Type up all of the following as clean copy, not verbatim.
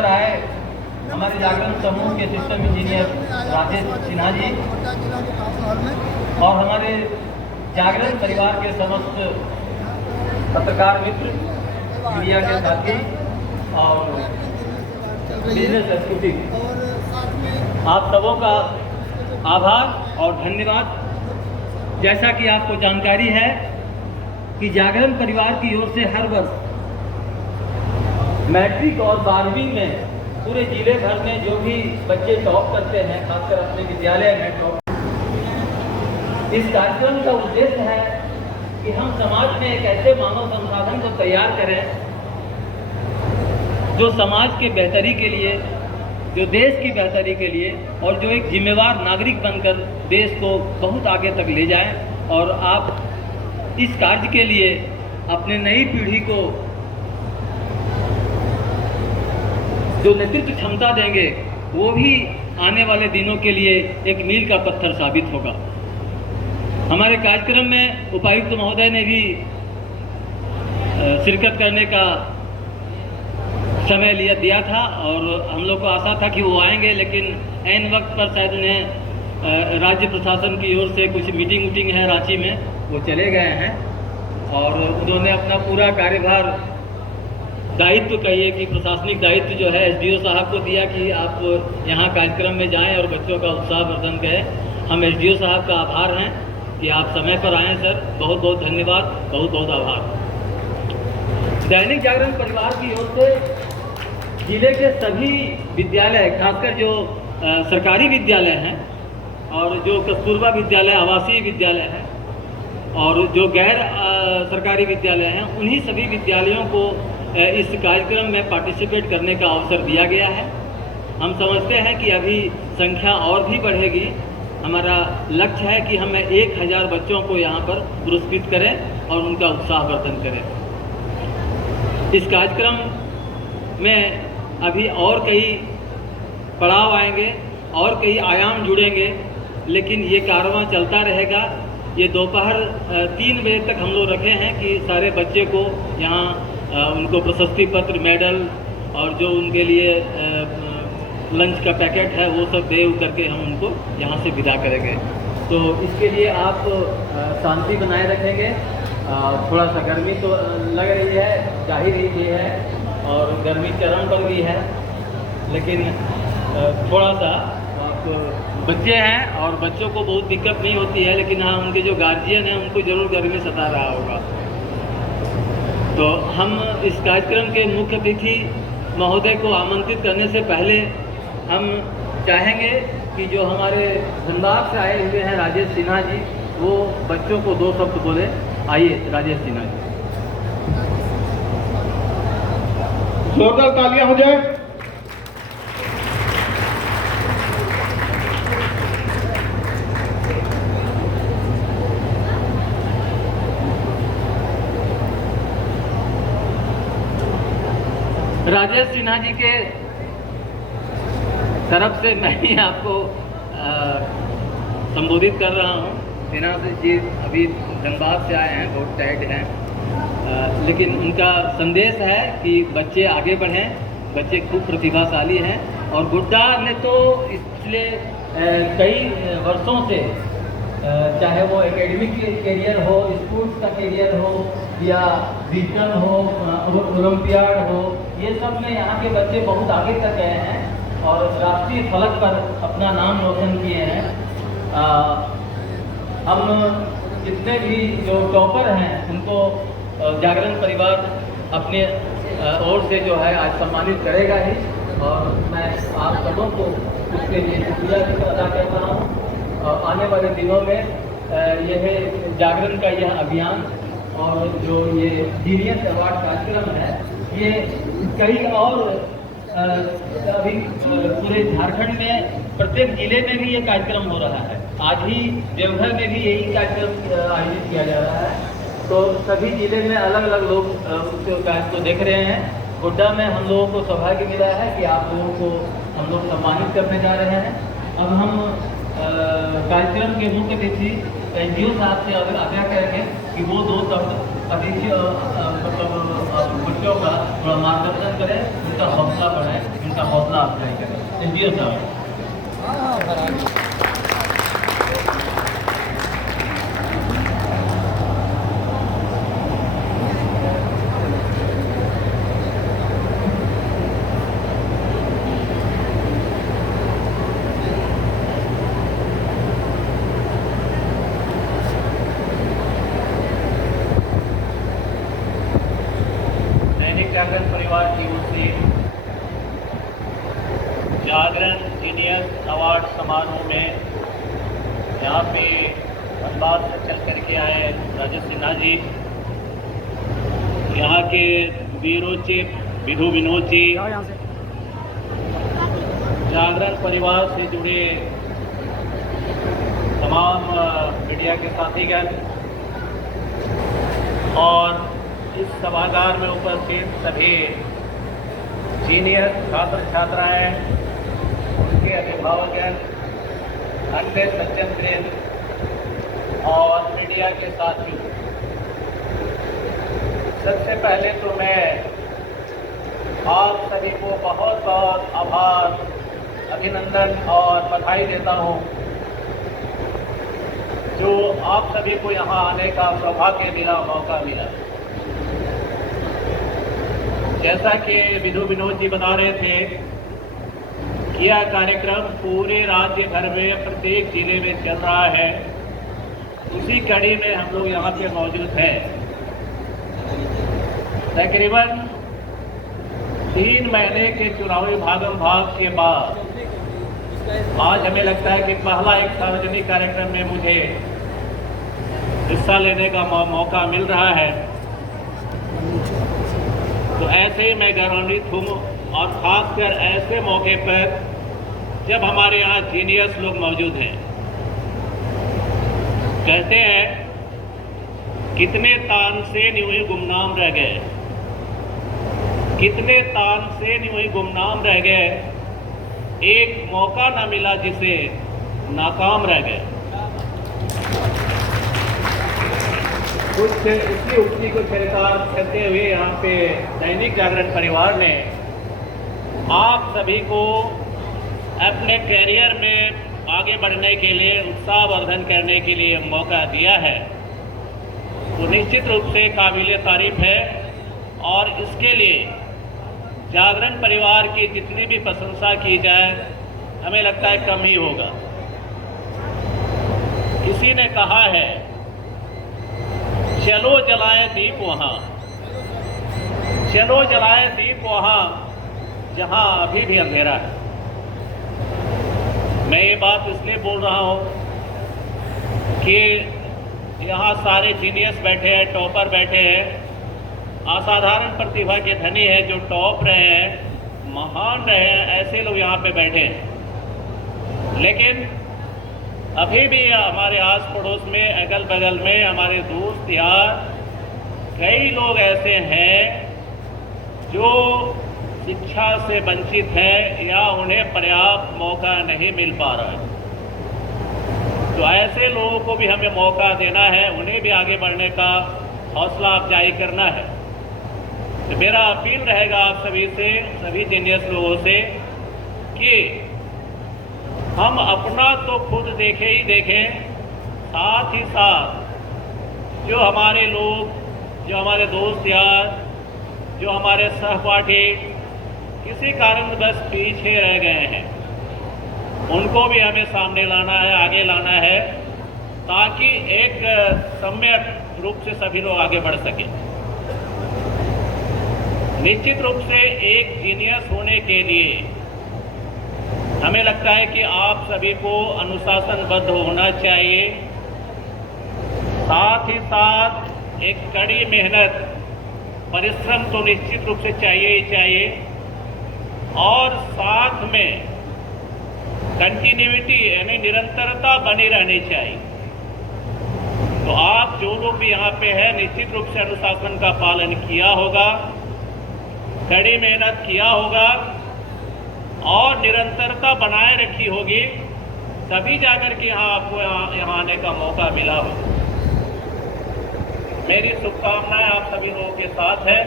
लेकर आए हमारे जागरण समूह के सिस्टम इंजीनियर राजेश सिन्हा जी और हमारे जागरण परिवार के समस्त पत्रकार मित्र, मीडिया के साथी और बिजनेस एग्जीक्यूटिव, आप सबों का आभार और धन्यवाद। जैसा कि आपको जानकारी है कि जागरण परिवार की ओर से हर वर्ष मैट्रिक और 12वीं में पूरे जिले भर में जो भी बच्चे टॉप करते हैं, खासकर अपने विद्यालय में टॉप, इस कार्यक्रम का उद्देश्य है कि हम समाज में एक ऐसे मानव संसाधन को तैयार करें जो समाज के बेहतरी के लिए, जो देश की बेहतरी के लिए और जो एक जिम्मेवार नागरिक बनकर देश को बहुत आगे तक ले जाएं। और आप इस कार्य के लिए अपने नई पीढ़ी को जो नेतृत्व क्षमता देंगे वो भी आने वाले दिनों के लिए एक मील का पत्थर साबित होगा। हमारे कार्यक्रम में उपायुक्त महोदय ने भी शिरकत करने का समय दिया था और हम लोग को आशा था कि वो आएंगे, लेकिन ऐन वक्त पर शायद उन्हें राज्य प्रशासन की ओर से कुछ मीटिंग है रांची में, वो चले गए हैं और उन्होंने अपना पूरा कार्यभार, दायित्व कहिए कि प्रशासनिक दायित्व जो है एसडीओ साहब को दिया कि आप यहाँ कार्यक्रम में जाएं और बच्चों का उत्साहवर्धन करें। हम एसडीओ साहब का आभार हैं कि आप समय पर आएँ सर, बहुत बहुत धन्यवाद, बहुत बहुत आभार। दैनिक जागरण परिवार की ओर से जिले के सभी विद्यालय, खासकर जो सरकारी विद्यालय हैं और जो कस्तूरबा विद्यालय, आवासीय विद्यालय हैं और जो गैर सरकारी विद्यालय हैं, उन्हीं सभी विद्यालयों को इस कार्यक्रम में पार्टिसिपेट करने का अवसर दिया गया है। हम समझते हैं कि अभी संख्या और भी बढ़ेगी। हमारा लक्ष्य है कि हम 1000 बच्चों को यहाँ पर पुरस्कृत करें और उनका उत्साहवर्धन करें। इस कार्यक्रम में अभी और कई पड़ाव आएंगे और कई आयाम जुड़ेंगे, लेकिन ये कारवां चलता रहेगा। ये दोपहर 3 बजे तक हम लोग रखे हैं कि सारे बच्चे को यहाँ उनको प्रशस्ति पत्र, मेडल और जो उनके लिए लंच का पैकेट है वो सब दे करके हम उनको यहाँ से विदा करेंगे। तो इसके लिए आप शांति बनाए रखेंगे। थोड़ा सा गर्मी तो लग रही है, जाहिर ही है, और गर्मी चरम पर भी है, लेकिन थोड़ा सा बच्चे हैं और बच्चों को बहुत दिक्कत नहीं होती है, लेकिन हाँ उनके जो गार्जियन हैं उनको ज़रूर गर्मी सता रहा होगा। तो हम इस कार्यक्रम के मुख्य अतिथि महोदय को आमंत्रित करने से पहले हम चाहेंगे कि जो हमारे धनबाद से आए हुए हैं राजेश सिन्हा जी, वो बच्चों को 2 शब्द बोले। आइए राजेश सिन्हा जी। जोरदार तालियां हो जाए। राजेश सिन्हा जी के तरफ से मैं ही आपको संबोधित कर रहा हूँ। सिन्हा जी अभी धनबाद से आए हैं, बहुत टाइट हैं, लेकिन उनका संदेश है कि बच्चे आगे बढ़ें, बच्चे खूब प्रतिभाशाली हैं। और गुड्डा ने तो पिछले कई वर्षों से, चाहे वो एकेडमिक कैरियर हो, स्पोर्ट्स का कैरियर हो या रीजनल हो, ओलंपियाड हो, ये सब में यहाँ के बच्चे बहुत आगे तक गए हैं और राष्ट्रीय फलक पर अपना नाम रोशन किए हैं। हम जितने भी जो टॉपर हैं उनको जागरण परिवार अपने ओर से जो है आज सम्मानित करेगा ही, और मैं आप सबों को उसके लिए शुक्रिया अदा कर रहा हूँ। और आने वाले दिनों में यह जागरण का यह अभियान और जो ये जीनियस अवार्ड कार्यक्रम है, ये कई और अभी पूरे झारखंड में प्रत्येक जिले में भी ये कार्यक्रम हो रहा है। आज ही देवघर में भी यही कार्यक्रम आयोजित किया जा रहा है। तो सभी जिले में अलग अलग लोग उस कार्य को देख रहे हैं। गोड्डा में हम लोगों को सौभाग्य मिला है कि आप लोगों को हम लोग सम्मानित करने जा रहे हैं। अब हम कार्यक्रम के मुख्य अतिथि एनजीओ साहब से आग्रह करेंगे कि वो 2 शब्द अतिथि बच्चों का थोड़ा मार्गदर्शन करें, उनका हौसला बढ़ाएं, उनका एसडीओ साहब। जागरण परिवार की ओर से जागरण जीनियस अवार्ड समारोह में यहाँ पे धनबाद से चल करके आए राजेश सिन्हा जी, यहाँ के वीरोचित विधु विनोद जी, जागरण परिवार से जुड़े तमाम मीडिया के साथीगण और इस सभागार में उपस्थित सभी सीनियर छात्र छात्राएं, उनके अभिभावकगण, अन्य सज्जनवृंद और मीडिया के साथियों, सबसे पहले तो मैं आप सभी को बहुत बहुत आभार, अभिनंदन और बधाई देता हूं, जो आप सभी को यहां आने का सौभाग्य मिला, मौका मिला। जैसा कि विधु विनोद जी बता रहे थे कि यह कार्यक्रम पूरे राज्य भर में प्रत्येक जिले में चल रहा है, उसी कड़ी में हम लोग यहाँ पे मौजूद हैं। तकरीबन 3 महीने के चुनावी भागम भाग के बाद आज हमें लगता है कि पहला एक सार्वजनिक कार्यक्रम में मुझे हिस्सा लेने का मौका मिल रहा है। तो ऐसे ही मैं गौरवान्वित हूँ, और खासकर ऐसे मौके पर जब हमारे यहाँ जीनियस लोग मौजूद हैं। कहते हैं कितने तान से यूं ही गुमनाम रह गए, कितने तान से यूं ही गुमनाम रह गए, एक मौका ना मिला जिसे नाकाम रह गए। कुछ इसी उक्ति को चरितार्थ करते हुए यहाँ पे दैनिक जागरण परिवार ने आप सभी को अपने कैरियर में आगे बढ़ने के लिए, उत्साहवर्धन करने के लिए मौका दिया है, वो निश्चित रूप से काबिल तारीफ है। और इसके लिए जागरण परिवार की जितनी भी प्रशंसा की जाए, हमें लगता है कम ही होगा। किसी ने कहा है, चलो जलाए दीप वहाँ, चलो जलाए दीप वहाँ जहाँ अभी भी अंधेरा है। मैं ये बात इसलिए बोल रहा हूँ कि यहाँ सारे जीनियस बैठे हैं, टॉपर बैठे हैं, असाधारण प्रतिभा के धनी हैं, जो टॉप रहे हैं, महान रहे हैं, ऐसे लोग यहाँ पे बैठे हैं। लेकिन अभी भी हमारे आस पड़ोस में, अगल बगल में हमारे दोस्त यार, कई लोग ऐसे हैं जो शिक्षा से वंचित हैं या उन्हें पर्याप्त मौका नहीं मिल पा रहा है। तो ऐसे लोगों को भी हमें मौका देना है, उन्हें भी आगे बढ़ने का हौसला अफजाई करना है। तो मेरा अपील रहेगा आप सभी से, सभी जीनियस लोगों से, कि हम अपना तो खुद देखें ही देखें, साथ ही साथ जो हमारे लोग, जो हमारे दोस्त यार, जो हमारे सहपाठी किसी कारणवश पीछे रह गए हैं, उनको भी हमें सामने लाना है, आगे लाना है, ताकि एक सम्यक रूप से सभी लोग आगे बढ़ सकें। निश्चित रूप से एक जीनियस होने के लिए हमें लगता है कि आप सभी को अनुशासनबद्ध होना चाहिए, साथ ही साथ एक कड़ी मेहनत, परिश्रम तो निश्चित रूप से चाहिए ही चाहिए, और साथ में कंटिन्यूटी यानी निरंतरता बनी रहनी चाहिए। तो आप जो लोग भी यहाँ पे हैं, निश्चित रूप से अनुशासन का पालन किया होगा, कड़ी मेहनत किया होगा और निरंतरता बनाए रखी होगी, तभी जाकर के यहाँ आपको यहाँ आने का मौका मिला हो। मेरी शुभकामनाएं आप सभी लोगों के साथ है,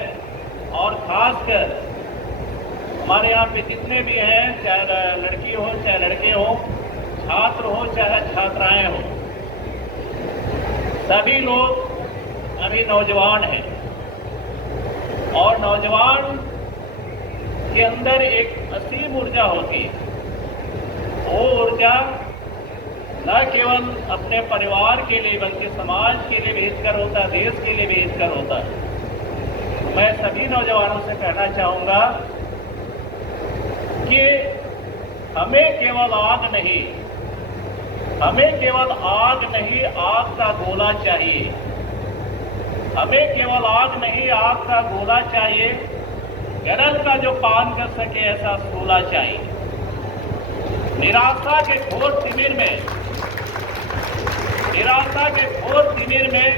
और खासकर हमारे यहाँ पे जितने भी हैं, चाहे लड़की हो चाहे लड़के हो, छात्र हो चाहे छात्राएं हो, सभी लोग अभी नौजवान हैं और नौजवान के अंदर एक असीम ऊर्जा होती है। वो ऊर्जा न केवल अपने परिवार के लिए बल्कि समाज के लिए भी हितकर होता है, देश के लिए भी हितकर होता है। मैं सभी नौजवानों से कहना चाहूँगा कि हमें केवल आग नहीं आग का गोला चाहिए। हमें केवल आग नहीं आग का गोला चाहिए। गरज का जो पान कर सके ऐसा सोला चाहिए। निराशा के घोर तिमिर में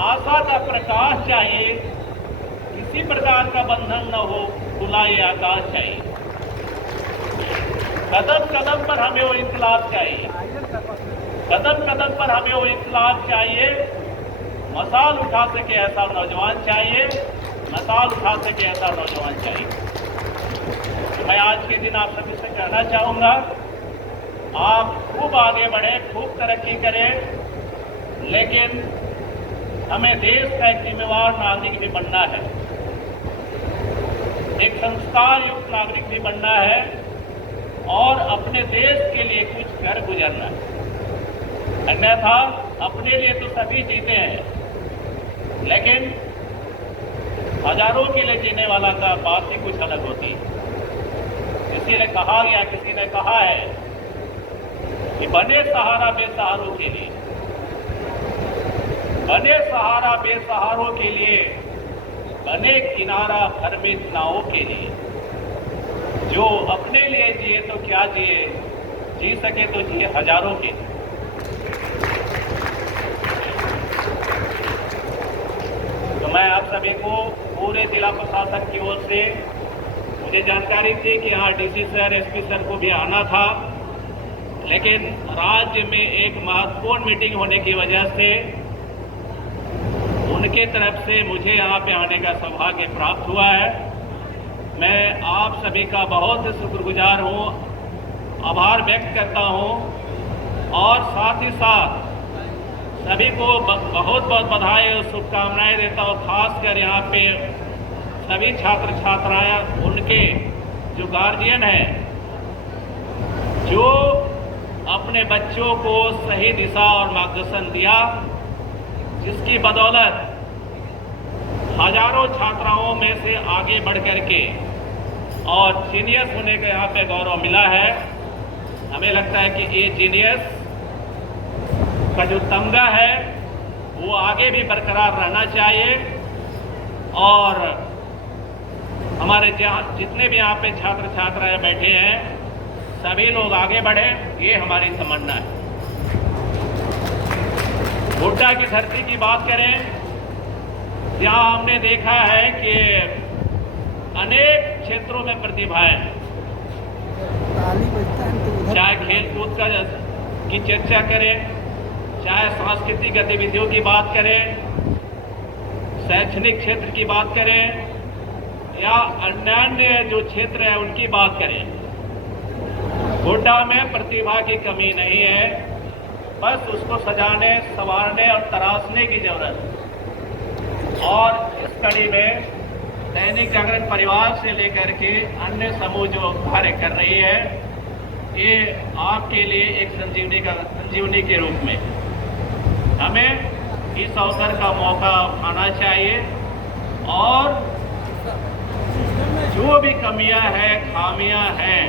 आशा का प्रकाश चाहिए। किसी प्रकार का बंधन न हो, खुला ये आकाश चाहिए। कदम कदम पर हमें वो इंकलाब चाहिए। मसाल उठा सके ऐसा नौजवान चाहिए। तो मैं आज के दिन आप सभी से कहना चाहूँगा, आप खूब आगे बढ़ें, खूब तरक्की करें, लेकिन हमें देश का एक जिम्मेवार नागरिक भी बनना है, एक संस्कार युक्त नागरिक भी बनना है और अपने देश के लिए कुछ कर गुजरना है। अन्यथा अपने लिए तो सभी जीते हैं, लेकिन हजारों के लिए जीने वाला का बात ही कुछ अलग होती है। किसी ने कहा है कि बने सहारा बेसहारों के लिए, बने किनारा भ्रमित नावों के लिए। जो अपने लिए जिए तो क्या जिए, जी सके तो जिए हजारों के लिए। तो मैं आप सभी को पूरे जिला प्रशासन की ओर से, मुझे जानकारी थी कि यहाँ डीसी सर, एसपी सर को भी आना था, लेकिन राज्य में एक महत्वपूर्ण मीटिंग होने की वजह से उनके तरफ से मुझे यहाँ पे आने का सौभाग्य प्राप्त हुआ है। मैं आप सभी का बहुत शुक्रगुजार हूँ, आभार व्यक्त करता हूँ और साथ ही साथ सभी को बहुत बहुत बधाई और शुभकामनाएं देता हूँ। खासकर यहाँ पे सभी छात्र छात्राएं, उनके जो गार्जियन हैं, जो अपने बच्चों को सही दिशा और मार्गदर्शन दिया, जिसकी बदौलत हजारों छात्राओं में से आगे बढ़ करके और जीनियस होने का यहाँ पे गौरव मिला है। हमें लगता है कि ये जीनियस का जो तमगा है वो आगे भी बरकरार रहना चाहिए और हमारे जितने भी यहाँ पे छात्र छात्राएं बैठे हैं, सभी लोग आगे बढ़ें, ये हमारी तमन्ना है। गोड्डा की धरती की बात करें, यहाँ हमने देखा है कि अनेक क्षेत्रों में प्रतिभाएं हैं। चाहे खेल कूद की चर्चा करें, चाहे सांस्कृतिक गतिविधियों की बात करें, शैक्षणिक क्षेत्र की बात करें या अन्य जो क्षेत्र है उनकी बात करें, गोड्डा में प्रतिभा की कमी नहीं है। बस उसको सजाने, संवारने और तराशने की जरूरत है। और इस कड़ी में दैनिक जागरण परिवार से लेकर के अन्य समूह जो कार्य कर रही है, ये आपके लिए एक संजीवनी के रूप में हमें इस अवसर का मौका उठाना चाहिए और जो भी कमियां हैं, खामियां हैं,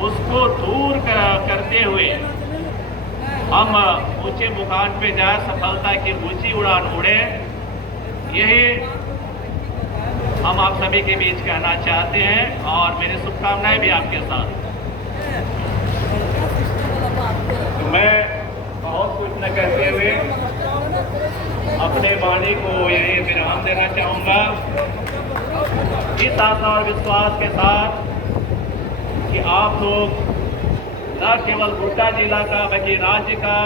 उसको दूर करते हुए हम ऊंचे मुकाम पे जाए, सफलता की ऊंची उड़ान उड़े। यही हम आप सभी के बीच कहना चाहते हैं और मेरी शुभकामनाएं भी आपके साथ। मैं बहुत कुछ न कहते हुए अपने वाणी को यही विराम देना चाहूँगा, इस आशा और विश्वास के साथ कि आप लोग न केवल गोड्डा जिला का बल्कि राज्य का,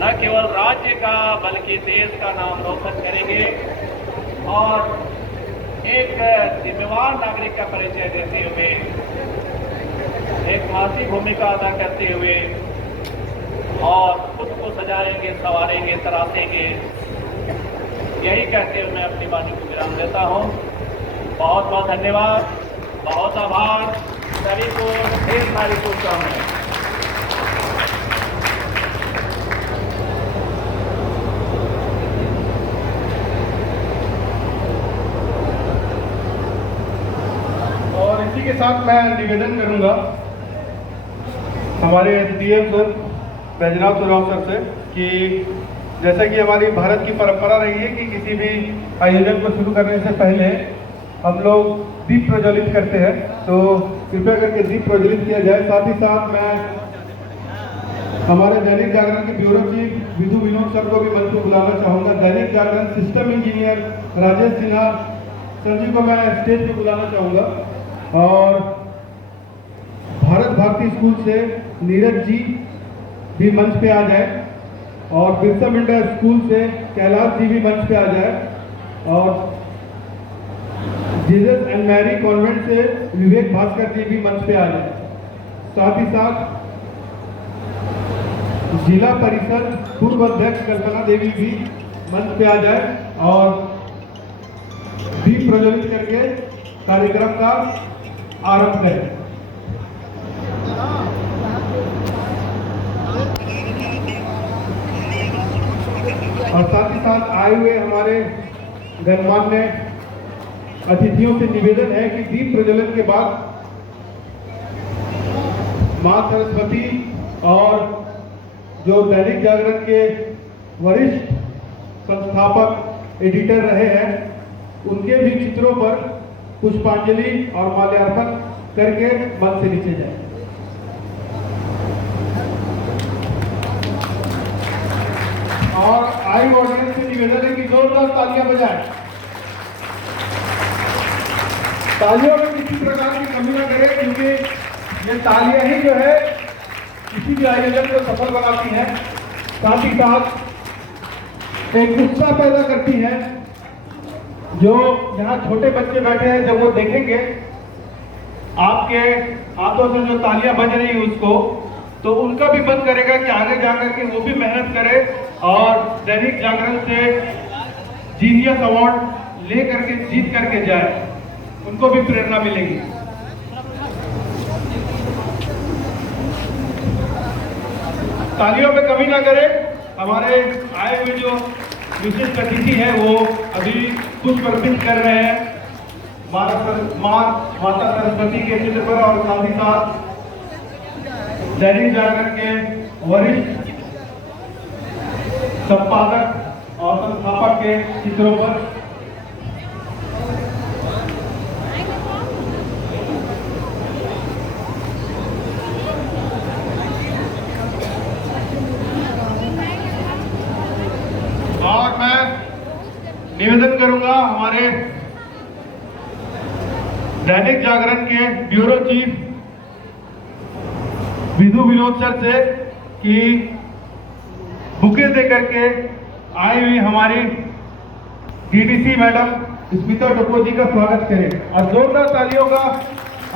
न केवल राज्य का बल्कि देश का नाम रोशन करेंगे और एक जिम्मेवार नागरिक का परिचय देते हुए, एक मासी भूमिका अदा करते हुए और खुद को सजाएंगे, संवारेंगे, तराशेंगे, यही कहते हुए मैं अपनी वाणी को विराम देता हूँ। बहुत बहुत धन्यवाद, बहुत आभार, सभी को ढेर सारी शुभकामनाएं। और इसी के साथ मैं निवेदन करूंगा हमारे SDM sir Baijnath Oraon sir से कि जैसा कि हमारी भारत की परंपरा रही है कि किसी भी आयोजन को शुरू करने से पहले हम लोग दीप प्रज्वलित करते हैं, तो कृपया करके दीप प्रज्वलित किया जाए। साथ ही साथ मैं हमारे दैनिक जागरण के bureau chief Vidhu Vinod sir को भी मंच पर बुलाना चाहूँगा। Dainik Jagran system engineer Rajesh Sinha sir ji को मैं स्टेज पर बुलाना चाहूँगा। और भारत भारती स्कूल से नीरज जी भी मंच पे आ जाए, और बिरसा मुंडा स्कूल से कैलाश जी भी मंच पे आ जाए, और जीसस एंड मैरी कॉन्वेंट से विवेक भास्कर जी भी मंच पे आ जाए। साथ ही साथ जिला परिषद पूर्व अध्यक्ष कल्पना देवी भी मंच पे आ जाए और दीप प्रज्वलित करके कार्यक्रम का आरंभ करें। और साथ ही साथ आए हुए हमारे गणमान्य अतिथियों से निवेदन है कि दीप प्रज्वलन के बाद मां सरस्वती और जो दैनिक जागरण के वरिष्ठ संस्थापक एडिटर रहे हैं उनके भी चित्रों पर पुष्पांजलि और माल्यार्पण करके मंच से नीचे जाए। और आई ऑडियंस से निवेदन है कि जोरदार तालियां बजाएं। तालियों में किसी प्रकार की कमी न करें, क्योंकि ये तालियां ही जो है किसी भी आयोजन को सफल बनाती हैं। साथ ही साथ एक उत्साह पैदा करती है। जो यहाँ छोटे बच्चे बैठे हैं, जब वो देखेंगे आपके हाथों से जो तालियां बज रही है उसको, तो उनका भी मन करेगा कि आगे जाकर के वो भी मेहनत करे और दैनिक जागरण से जीनियस अवार्ड ले करके जीत करके जाए। उनको भी प्रेरणा मिलेगी। तालियों पे कमी ना करें। हमारे आए हुए जो विशिष्ट अतिथि है वो अभी पुष्प अर्पित कर रहे हैं माता सरस्वती के चित्र पर, और साथ ही साथ दैनिक जागरण के वरिष्ठ संपादक और संस्थापक के चित्रों पर। और मैं निवेदन करूंगा हमारे दैनिक जागरण के bureau chief Vidhu Vinod sir से कि बुके दे करके आई हुई हमारी डीडीसी मैडम स्मिता टोपो जी का स्वागत करें। और जोरदार तालियों का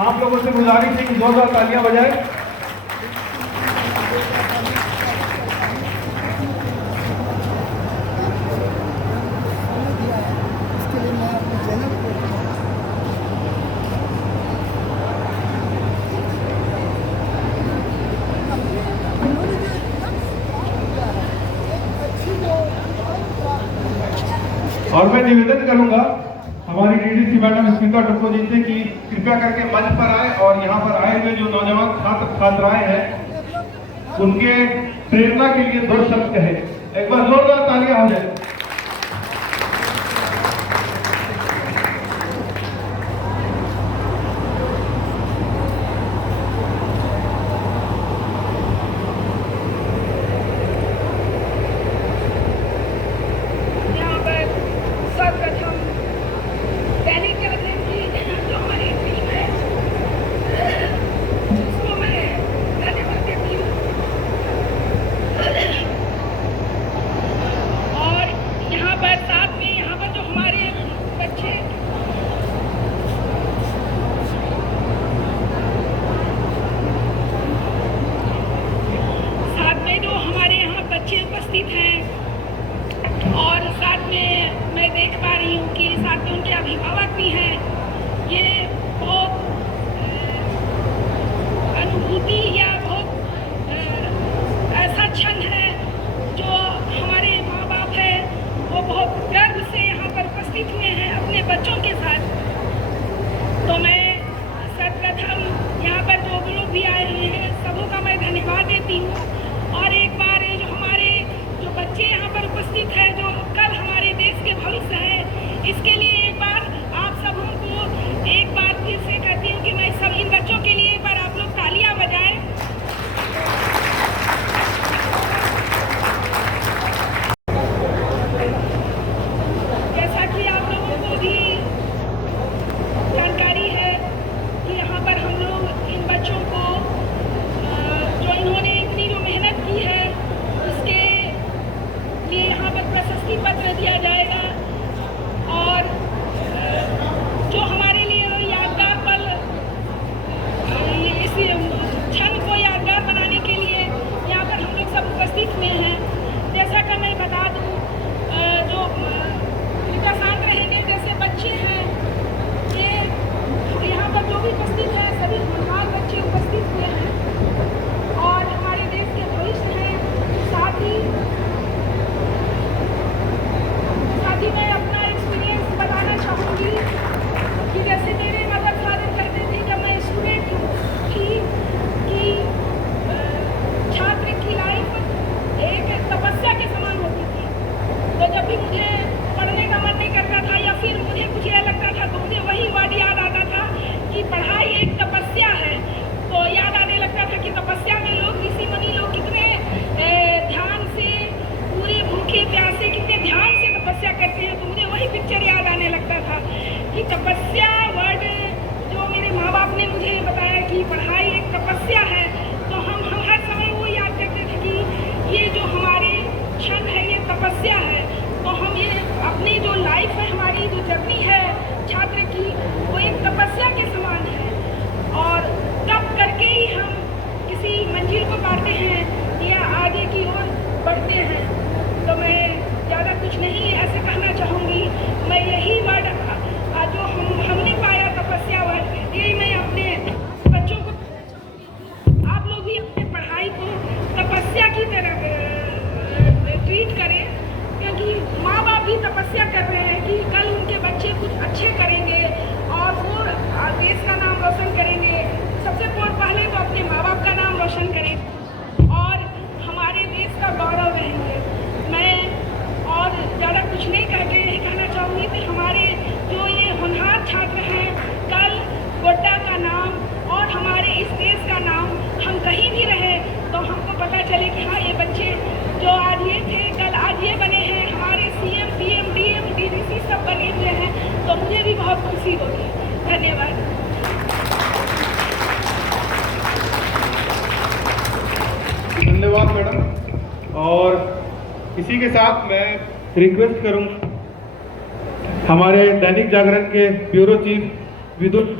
आप लोगों से गुजारिश है कि जोरदार तालियां बजाएं। और मैं निवेदन करूंगा हमारी डीडीसी मैडम स्मिता टोपो जी से कि कृपया करके मंच पर आए और यहाँ पर आए हुए जो नौजवान छात्र छात्राएं हैं उनके प्रेरणा के लिए 2 शब्द कहे। एक बार जोरदार तालियां हो जाए। और तपस्या करते हैं तो मुझे वही पिक्चर याद आने लगता था कि तपस्या वर्ड जो मेरे माँ बाप ने मुझे बताया कि पढ़ाई एक तपस्या है, तो हम हर समय वो याद करते थे कि ये जो हमारे क्षण है ये तपस्या है। तो हम ये अपनी जो लाइफ है, हमारी जो जर्नी है छात्र की, वो एक तपस्या के समान है और तप करके ही हम किसी मंजिल को पाते हैं या आगे की ओर बढ़ते हैं। तो मैं ज़्यादा कुछ नहीं ऐसे कहना चाहूँगी। मैं यही वर्ड जो हमने पाया तपस्या वर्ड, यही मैं अपने बच्चों को कहना चाहूँगी। आप लोग भी अपने पढ़ाई को तपस्या की तरह ट्रीट करें, क्योंकि माँ बाप भी तपस्या कर रहे हैं कि कल उनके बच्चे कुछ अच्छे करेंगे और वो देश का नाम रोशन करेंगे। सबसे पहले तो अपने माँ बाप का नाम रोशन करेंगे और हमारे देश का गौरव रहेंगे। मैं और ज़्यादा कुछ नहीं कह के यही कहना चाहूँगी कि हमारे जो ये होनहार छात्र हैं, कल गोड्डा का नाम और हमारे इस देश का नाम हम कहीं भी रहे तो हमको पता चले कि हाँ ये बच्चे जो आज ये थे कल आज ये बने हैं, हमारे CM, PM, DM, DDC सब बने हुए हैं, तो मुझे भी बहुत खुशी होगी। धन्यवाद। धन्यवाद मैडम। और इसी के साथ मैं रिक्वेस्ट करूं हमारे दैनिक जागरण के ब्यूरो चीफ विदुत